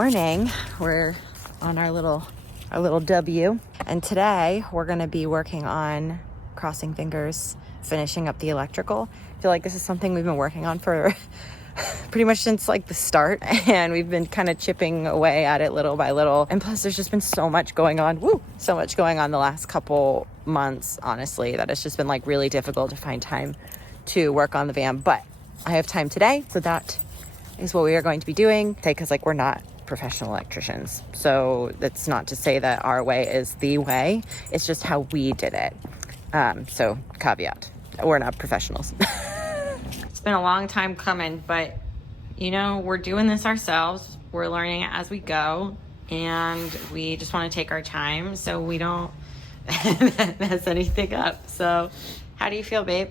morning. We're on our little W, and today we're going to be working on, crossing fingers, finishing up the electrical. I feel like this is something we've been working on for pretty much since like the start, and we've been kind of chipping away at it little by little. And plus there's just been so much going on the last couple months, honestly, that it's just been like really difficult to find time to work on the van. But I have time today, so that is what we are going to be doing, because like we're not professional electricians, so that's not to say that our way is the way, it's just how we did it. So caveat, we're not professionals. It's been a long time coming, but you know, we're doing this ourselves, we're learning it as we go, and we just want to take our time so we don't mess anything up. So how do you feel, babe?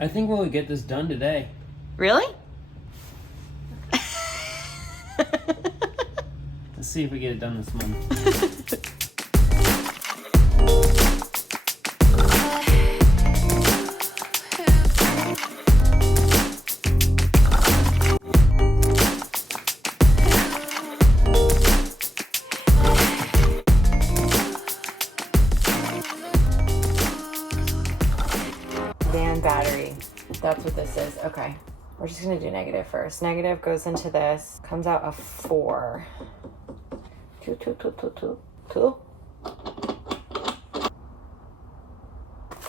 I think we'll get this done today. Really? Let's see if we get it done this month. Van battery. That's what this is. Okay. We're just going to do negative first. Negative goes into this. Comes out a 4. Two.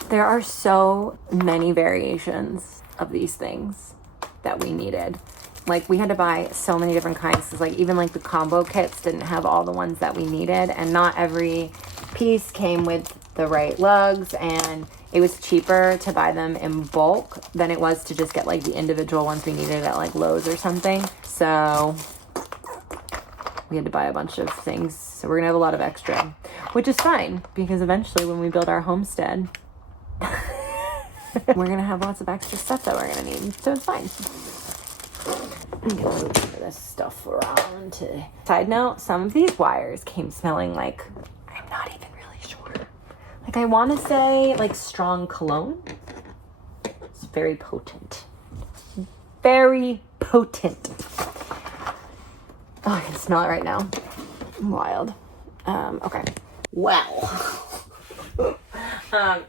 There are so many variations of these things that we needed. Like, we had to buy so many different kinds. Because like even like the combo kits didn't have all the ones that we needed. And not every piece came with the right lugs, and it was cheaper to buy them in bulk than it was to just get like the individual ones we needed at like Lowe's or something. So we had to buy a bunch of things. So we're gonna have a lot of extra, which is fine, because eventually when we build our homestead, we're gonna have lots of extra stuff that we're gonna need. So it's fine. I'm gonna move some of this stuff around. Side note, some of these wires came smelling like, I'm not even really sure. Like, I want to say like strong cologne. It's very potent. Very potent. Oh, I can smell it right now. Wild. Okay. Well.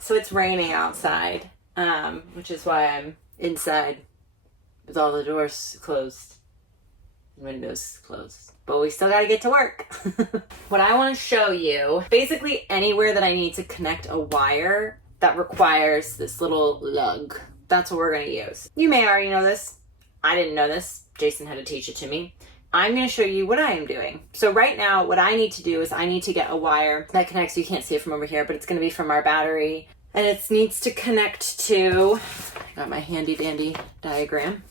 So it's raining outside, which is why I'm inside with all the doors closed and windows closed. But we still gotta get to work. What I want to show you, basically anywhere that I need to connect a wire that requires this little lug, that's what we're gonna use. You may already know this. I didn't know this. Jason had to teach it to me. I'm going to show you what I am doing. So right now, what I need to do is I need to get a wire that connects, you can't see it from over here, but it's going to be from our battery. And it needs to connect to, I got my handy dandy diagram.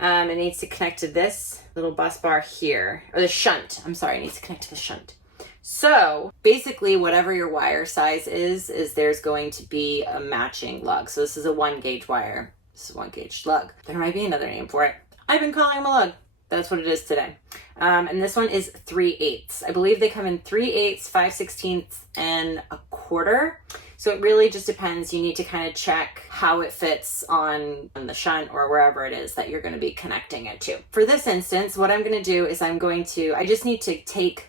It needs to connect to this little bus bar here, or the shunt. I'm sorry, it needs to connect to the shunt. So basically whatever your wire size is there's going to be a matching lug. So this is a 1 gauge wire. This is a 1 gauge lug. There might be another name for it. I've been calling them a lug. That's what it is today. And this one is 3/8. I believe they come in 3/8, 5/16, and a quarter. So it really just depends. You need to kind of check how it fits on the shunt or wherever it is that you're going to be connecting it to. For this instance, what I'm going to do is I just need to take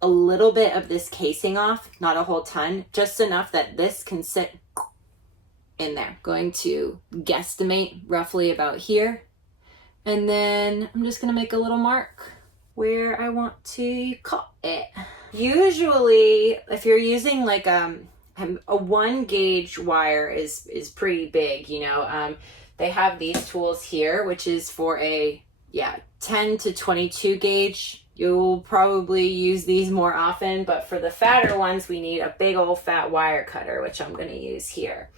a little bit of this casing off, not a whole ton, just enough that this can sit in there. Going to guesstimate roughly about here. And then I'm just going to make a little mark where I want to cut it. Usually, if you're using like a 1 gauge wire is pretty big, you know. They have these tools here, which is for a 10 to 22 gauge. You'll probably use these more often, but for the fatter ones, we need a big old fat wire cutter, which I'm going to use here.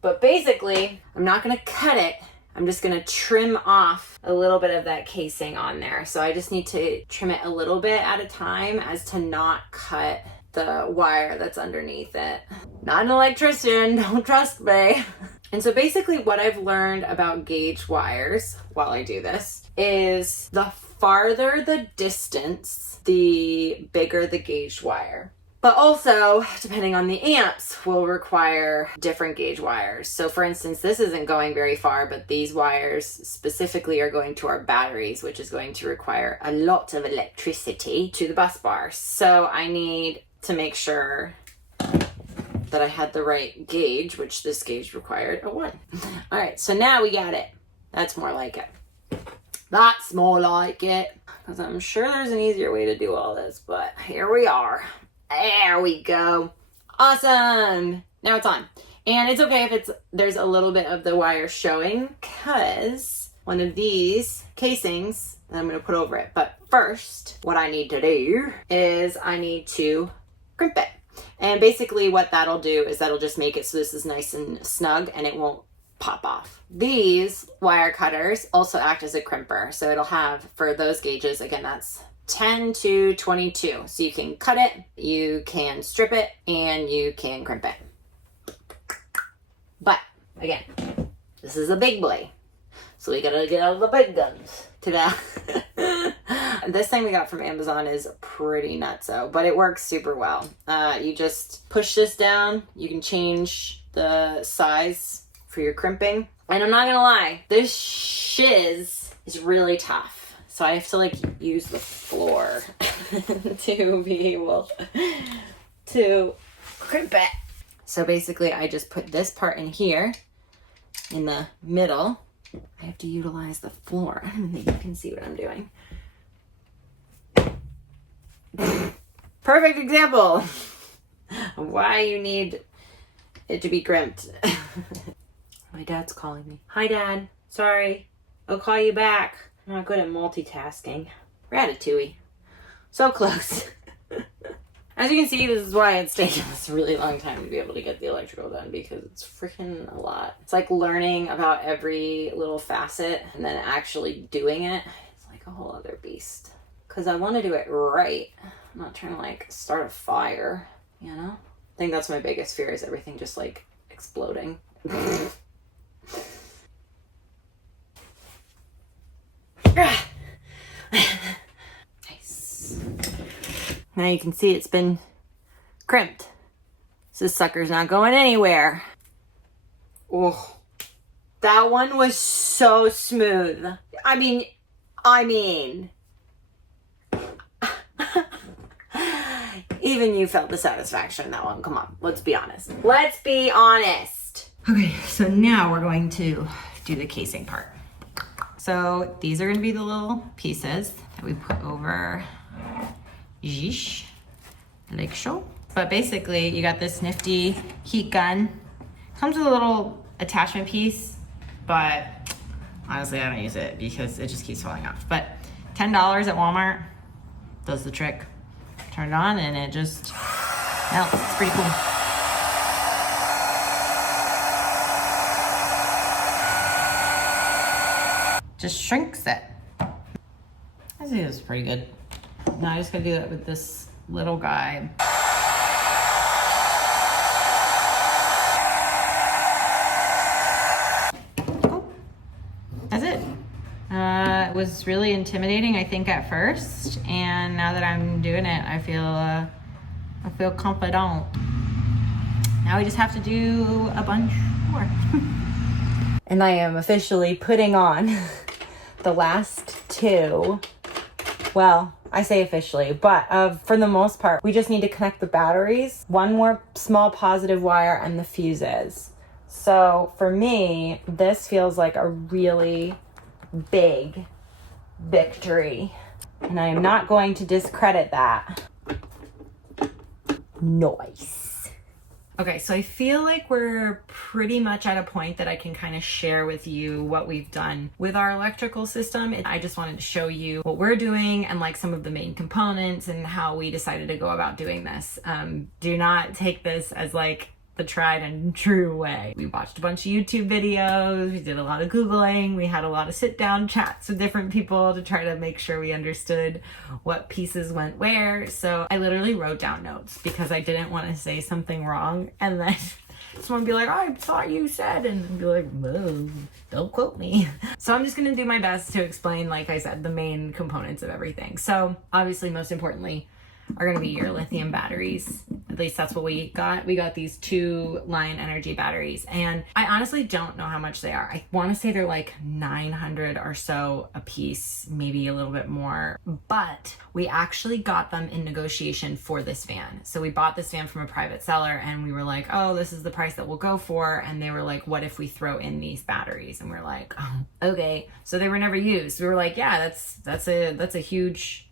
But basically, I'm not going to cut it. I'm just going to trim off a little bit of that casing on there. So I just need to trim it a little bit at a time as to not cut the wire that's underneath it. Not an electrician, don't trust me. And so basically what I've learned about gauge wires while I do this is the farther the distance, the bigger the gauge wire. But also, depending on the amps, will require different gauge wires. So for instance, this isn't going very far, but these wires specifically are going to our batteries, which is going to require a lot of electricity to the bus bar. So I need to make sure that I had the right gauge, which this gauge required a 1. All right, so now we got it. That's more like it. That's more like it. Because I'm sure there's an easier way to do all this, but here we are. There we go. Awesome. Now it's on. And it's okay if there's a little bit of the wire showing, because one of these casings that I'm going to put over it. But first, what I need to do is I need to crimp it. And basically what that'll do is that'll just make it so this is nice and snug and it won't pop off. These wire cutters also act as a crimper. So it'll have, for those gauges, again, that's 10 to 22. So you can cut it, you can strip it, and you can crimp it. But again, this is a big blade. So we gotta get out the big guns to that. This thing we got from Amazon is pretty nutso, but it works super well. You just push this down. You can change the size for your crimping. And I'm not gonna lie, this shiz is really tough. So I have to like use the floor to be able to crimp it. So basically I just put this part in here in the middle. I have to utilize the floor. I don't think you can see what I'm doing. Perfect example of why you need it to be crimped. My dad's calling me. Hi, Dad. Sorry. I'll call you back. I'm not good at multitasking. Ratatouille. So close. As you can see, this is why it's taken us a really long time to be able to get the electrical done, because it's freaking a lot. It's like learning about every little facet and then actually doing it. It's like a whole other beast. Because I want to do it right. I'm not trying to like start a fire, you know? I think that's my biggest fear, is everything just like exploding. Nice. Now you can see it's been crimped. So this sucker's not going anywhere. Oh, that one was so smooth. I mean, even you felt the satisfaction in that one. Come on, let's be honest. Let's be honest. Okay, so now we're going to do the casing part. So these are going to be the little pieces that we put over like so. But basically you got this nifty heat gun. Comes with a little attachment piece, but honestly I don't use it because it just keeps falling off. But $10 at Walmart does the trick. Turn it on and it just melts. It's pretty cool. Just shrinks it. I think it's pretty good. Now I just gotta do it with this little guy. Oh, that's it. It was really intimidating, I think, at first, and now that I'm doing it, I feel confident. Now we just have to do a bunch more. And I am officially putting on the last two. Well, I say officially, but for the most part, we just need to connect the batteries, one more small positive wire, and the fuses. So for me, this feels like a really big victory, and I am not going to discredit that. Nice. Okay, so I feel like we're pretty much at a point that I can kind of share with you what we've done with our electrical system. I just wanted to show you what we're doing and like some of the main components and how we decided to go about doing this. Do not take this as like the tried and true way. We watched a bunch of YouTube videos, we did a lot of Googling, we had a lot of sit down chats with different people to try to make sure we understood what pieces went where. So I literally wrote down notes because I didn't want to say something wrong and then someone would be like, I thought you said, and I'd be like, no, don't quote me. So I'm just gonna do my best to explain, like I said, the main components of everything. So obviously, most importantly, are going to be your lithium batteries. At least that's what we got. We got these 2 Lion Energy batteries, and I honestly don't know how much they are. I want to say they're like 900 or so a piece, maybe a little bit more, but we actually got them in negotiation for this van. So we bought this van from a private seller, and we were like, oh, this is the price that we'll go for. And they were like, what if we throw in these batteries? And we're like, oh, okay. So they were never used. We were like, yeah, that's a huge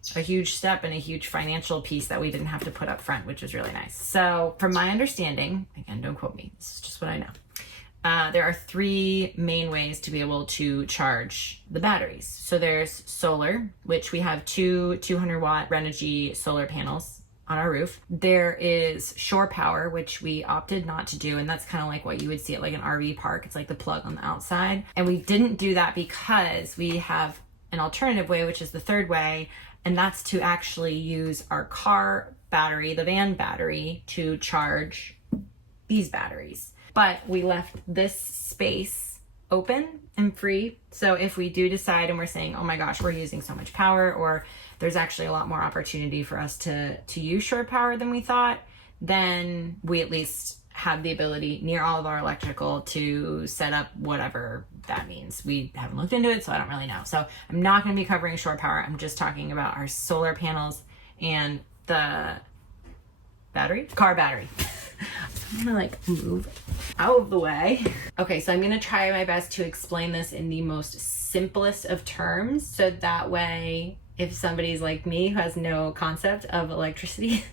step and a huge financial piece that we didn't have to put up front, which was really nice. So from my understanding, again, don't quote me, this is just what I know. There are 3 main ways to be able to charge the batteries. So there's solar, which we have 2 200-watt Renogy solar panels on our roof. There is shore power, which we opted not to do, and that's kind of like what you would see at like an RV park. It's like the plug on the outside. And we didn't do that because we have an alternative way, which is the 3rd way, and that's to actually use our car battery, the van battery, to charge these batteries. But we left this space open and free. So if we do decide and we're saying, oh my gosh, we're using so much power, or there's actually a lot more opportunity for us to use shore power than we thought, then we at least have the ability near all of our electrical to set up whatever that means. We haven't looked into it, so I don't really know. So I'm not going to be covering shore power. I'm just talking about our solar panels and the car battery. I'm gonna like move out of the way. Okay, so I'm gonna try my best to explain this in the most simplest of terms, so that way if somebody's like me who has no concept of electricity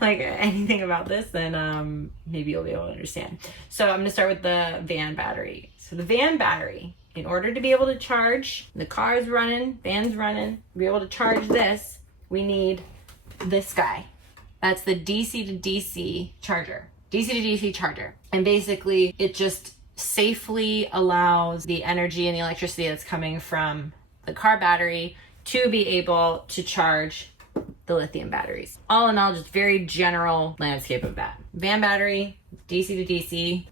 like anything about this, then maybe you'll be able to understand. So I'm gonna start with the van battery. So the van battery, in order to be able to charge, the car's running, van's running, to be able to charge this, we need this guy. That's the DC to DC charger. DC to DC charger. And basically it just safely allows the energy and the electricity that's coming from the car battery to be able to charge the lithium batteries. All in all, just very general landscape of that. Van battery, DC to DC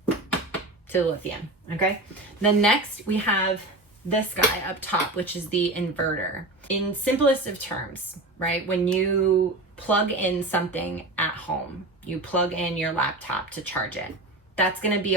to lithium, okay? Then next we have this guy up top, which is the inverter. In simplest of terms, right? When you plug in something at home, you plug in your laptop to charge it. That's gonna be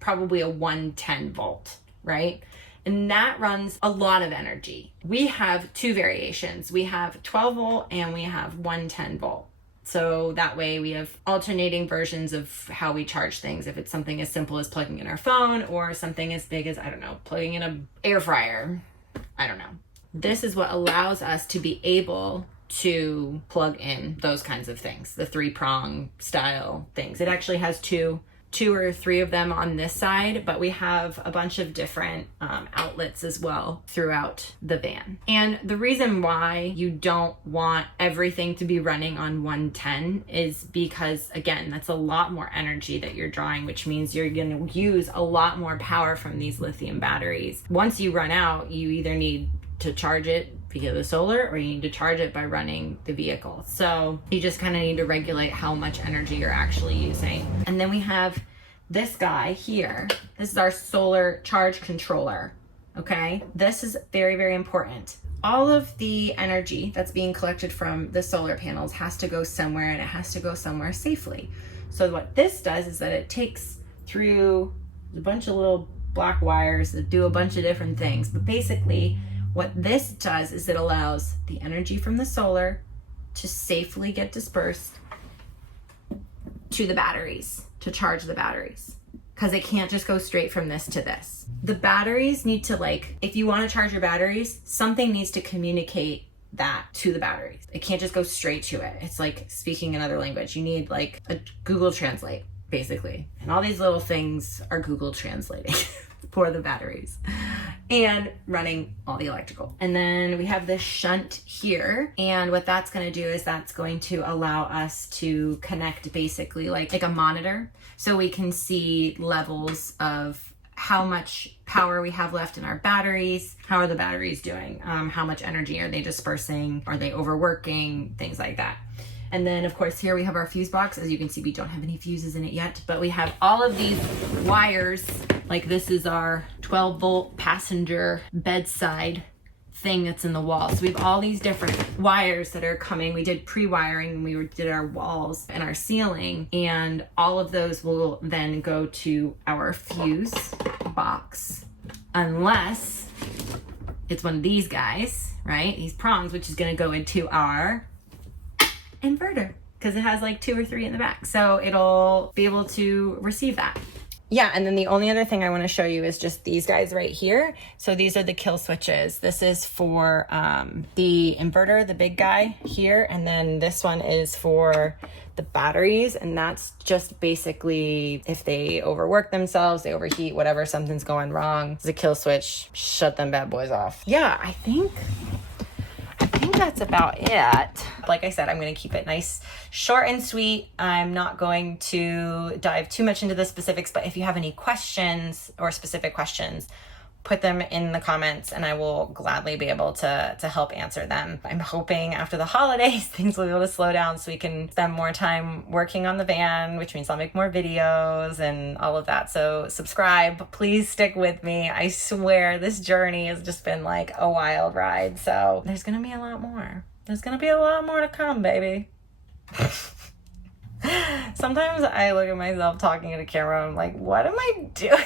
probably a 110 volt, right? And that runs a lot of energy. We have 2 variations. We have 12 volt and we have 110 volt. So that way we have alternating versions of how we charge things. If it's something as simple as plugging in our phone, or something as big as, I don't know, plugging in an air fryer. I don't know. This is what allows us to be able to plug in those kinds of things, the 3-prong style things. It actually has two or 3 of them on this side, but we have a bunch of different outlets as well throughout the van. And the reason why you don't want everything to be running on 110 is because, again, that's a lot more energy that you're drawing, which means you're going to use a lot more power from these lithium batteries. Once you run out, you either need to charge it via the solar, or you need to charge it by running the vehicle. So you just kind of need to regulate how much energy you're actually using. And then we have this guy here. This is our solar charge controller, okay? This is very, very important. All of the energy that's being collected from the solar panels has to go somewhere, and it has to go somewhere safely. So what this does is that it takes through a bunch of little black wires that do a bunch of different things. But basically, what this does is it allows the energy from the solar to safely get dispersed to the batteries, to charge the batteries, because it can't just go straight from this to this. The batteries need to, like, if you want to charge your batteries, something needs to communicate that to the batteries. It can't just go straight to it. It's like speaking another language. You need like a Google Translate, basically. And all these little things are Google translating for the batteries and running all the electrical. And then we have this shunt here. And what that's going to do is that's going to allow us to connect basically like a monitor. So we can see levels of how much power we have left in our batteries. How are the batteries doing? How much energy are they dispersing? Are they overworking? Things like that. And then of course here we have our fuse box. As you can see, we don't have any fuses in it yet, but we have all of these wires. Like this is our 12 volt passenger bedside thing that's in the wall. So we have all these different wires that are coming. We did pre-wiring when we did our walls and our ceiling, and all of those will then go to our fuse box, unless it's one of these guys, right? These prongs, which is gonna go into our inverter because it has like 2 or 3 in the back. So it'll be able to receive that. Yeah, and then the only other thing I want to show you is just these guys right here. So these are the kill switches. This is for the inverter, the big guy here, and then this one is for the batteries, and that's just basically if they overwork themselves, they overheat, whatever, something's going wrong, the kill switch, shut them bad boys off. Yeah, I think that's about it. Like I said, I'm going to keep it nice, short and sweet. I'm not going to dive too much into the specifics, but if you have any questions or specific questions, put them in the comments and I will gladly be able to help answer them. I'm hoping after the holidays, things will be able to slow down so we can spend more time working on the van, which means I'll make more videos and all of that. So subscribe, please stick with me. I swear this journey has just been like a wild ride. So there's gonna be a lot more. There's gonna be a lot more to come, baby. Sometimes I look at myself talking at a camera and I'm like, what am I doing?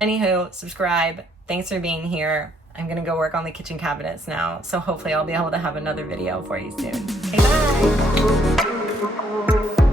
Anywho, subscribe. Thanks for being here. I'm gonna go work on the kitchen cabinets now, so hopefully I'll be able to have another video for you soon. Okay, bye!